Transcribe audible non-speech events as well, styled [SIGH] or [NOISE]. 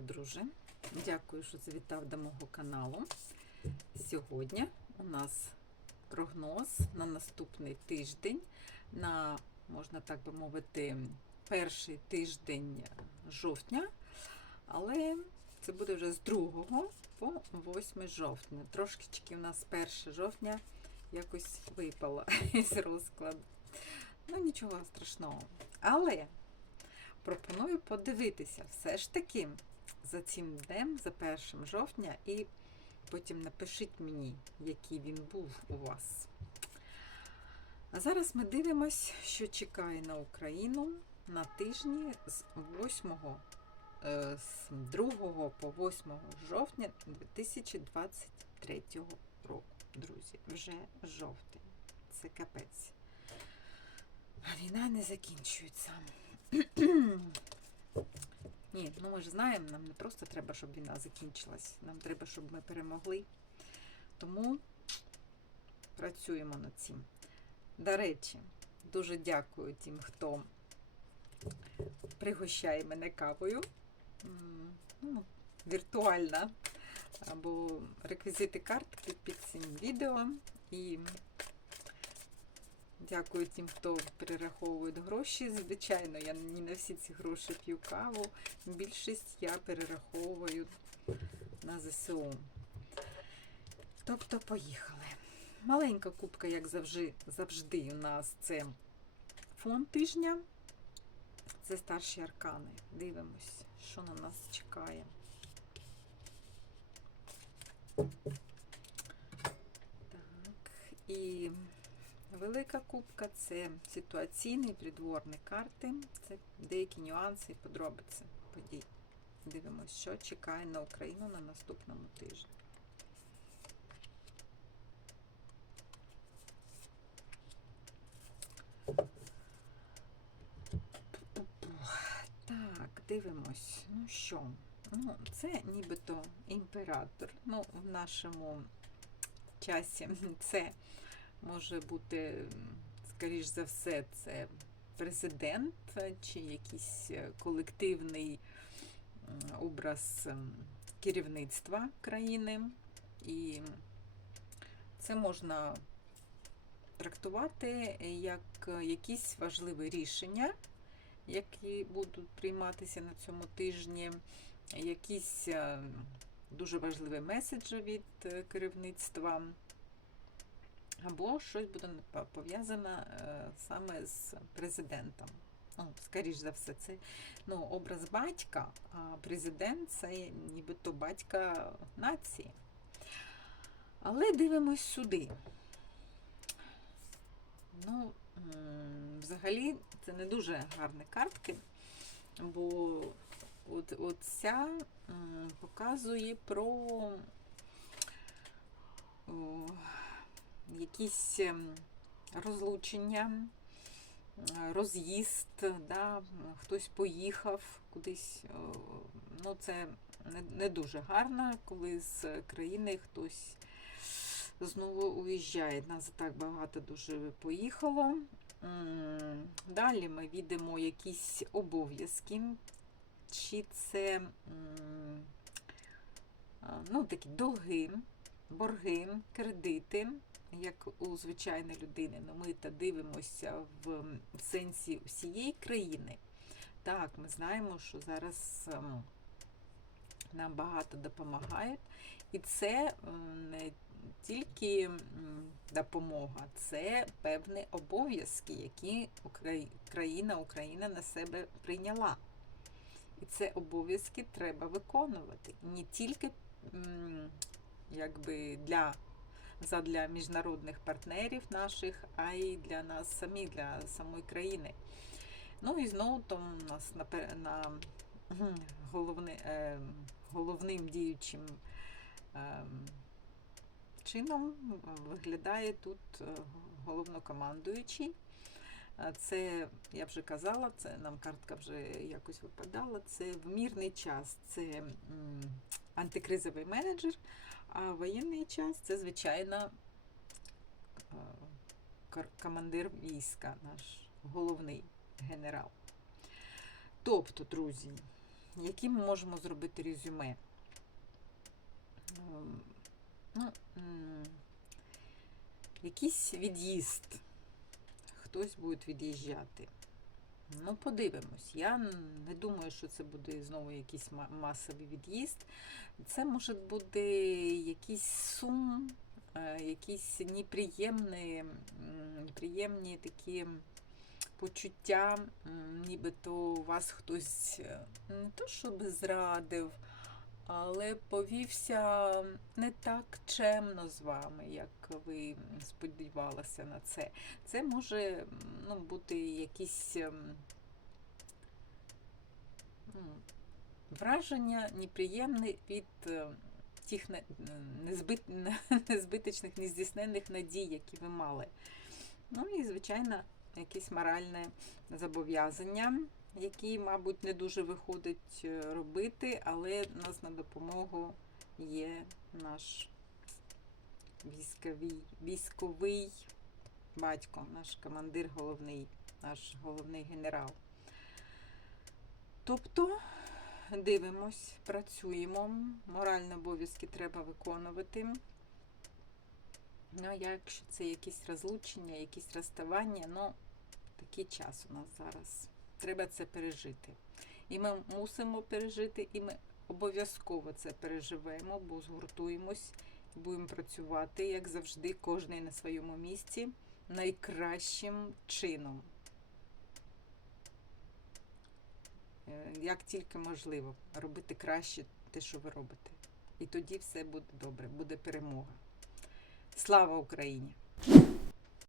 Вітаю, друже! Дякую, що завітав до мого каналу. Сьогодні у нас прогноз на наступний тиждень, на, можна так би мовити, перший тиждень жовтня, але це буде вже з 2 по 8 жовтня. Трошечки у нас 1 жовтня якось випало [LAUGHS] із розкладу. Ну, нічого страшного. Але пропоную подивитися все ж таки за цим днем, за 1 жовтня, і потім напишіть мені, який він був у вас. А зараз ми дивимось, що чекає на Україну на тижні з 8 е, з 2 по 8 жовтня 2023 року. Друзі, вже жовтень. Це капець. А війна не закінчується. Ні, ну ми ж знаємо, нам не просто треба, щоб війна закінчилась. Нам треба, щоб ми перемогли. Тому працюємо над цим. До речі, дуже дякую тим, хто пригощає мене кавою. Ну, віртуальна. Або реквізити картки під цим відео. І Дякую тим, хто перераховує гроші. Звичайно, я не на всі ці гроші п'ю каву. Більшість я перераховую на ЗСУ. Тобто, поїхали. Маленька кубка, як завжди, завжди у нас це фон тижня. Це старші аркани. Дивимось, що на нас чекає. Так, і Велика кубка це ситуаційні придворні карти, це деякі нюанси і подробиці подій. Дивимося, що чекає на Україну на наступному тижні. Так, дивимось. Ну що? Ну, це нібито імператор. Ну, в нашому часі це може бути, скоріш за все, це президент чи якийсь колективний образ керівництва країни. І це можна трактувати як якісь важливі рішення, які будуть прийматися на цьому тижні, якісь дуже важливі меседжі від керівництва. Або щось буде пов'язане саме з президентом. Ну, Скоріш за все, це ну, образ батька, а президент це нібито батька нації. Але дивимось сюди. Ну, взагалі, це не дуже гарні картки, бо от, от ця показує про. Якісь розлучення, роз'їзд, да, хтось поїхав кудись. Ну, це не, дуже гарно, коли з країни хтось знову уїжджає. Нас так багато дуже поїхало. Далі ми відемо якісь обов'язки, чи це ну, такі долги, борги, кредити як у звичайної людини, але ми та дивимося в сенсі всієї країни. Так, ми знаємо, що зараз ем, нам багато допомагають, і це не тільки допомога, це певні обов'язки, які країна Україна на себе прийняла. І це обов'язки треба виконувати не тільки якби для задля міжнародних партнерів наших, а й для нас самі, для самої країни. Ну і знову там у нас на, на головни, е, головним діючим е, чином виглядає тут е, головнокомандуючий. Це, я вже казала, це нам картка вже якось випадала. Це в мірний час, це антикризовий менеджер, а воєнний час це, звичайно, командир війська, наш головний генерал. Тобто, друзі, які ми можемо зробити резюме? Ем, Ну, якийсь від'їзд. Хтось буде від'їжджати. Ну, подивимось. Я не думаю, що це буде знову якийсь ма- масовий від'їзд. Це може бути якийсь сум, е, якісь неприємні, неприємні такі почуття, нібито вас хтось е, не то щоб зрадив, але повівся не так чемно з вами, як ви сподівалися на це. Це може ну, бути якісь ем, ну, враження неприємне від е, тих незбит, незбиточних, [LAUGHS] нездійсненних надій, які ви мали. Ну і, звичайно, якесь моральне зобов'язання, які, мабуть, не дуже виходить е, робити, але нас на допомогу є наш військовий, військовий батько, наш командир головний, наш головний генерал. Тобто дивимось, працюємо, моральні обов'язки треба виконувати. Ну, якщо це якісь розлучення, якісь розставання, ну, такий час у нас зараз. Треба це пережити. І ми мусимо пережити, і ми обов'язково це переживемо, бо згуртуємось, будемо працювати, як завжди, кожен на своєму місці, найкращим чином. Е, Як тільки можливо, робити краще те, що ви робите. І тоді все буде добре, буде перемога. Слава Україні!